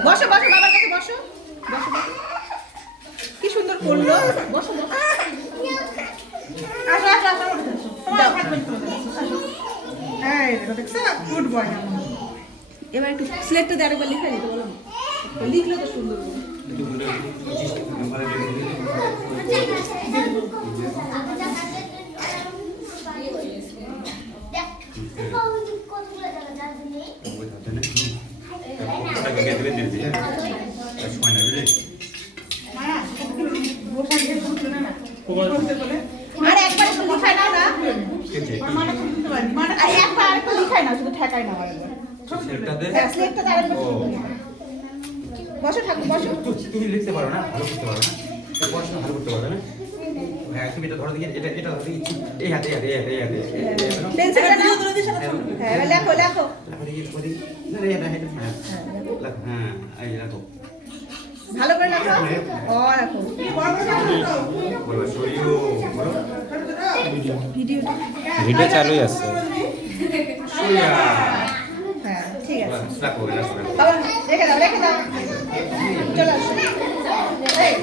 বসো বসো বাবার কাছে বসো বসো বসো কি সুন্দর করলো বসো বসো আসো আসো আসো তোমার হাত বের করে দাও এই দেখো দেখছো গুড বয় এবার একটু স্লেটটা দিয়ে আরেকবার লিখে দিতে বলো লিখলো তো সুন্দর আর একবার একটু লিখাই না না আর একবার একটু লিখাই না শুধু ঠেকাই না স্লেটটা দিয়ে আরেকবার বসো ঠাকুর বসো তুমি লিখতে পারো না ভালো করতে পারো না পড়াশোনা ভালো করতে পারবে না হ্যাঁ তুমি এটা ধরো দেখি এটা ধরো দেখি এই হাতে পেন্সিলটা নাও হ্যাঁ লেখো লেখো হ্যাঁ এই রাখো ভালো করে লেখো ও লেখো বলো সরিও বলো ভিডিওটা ভিডিও চালুই আছে সরিয়া হ্যাঁ ঠিক আছে রাখো রাখো বাবা রেখে দাও চলো আসো এই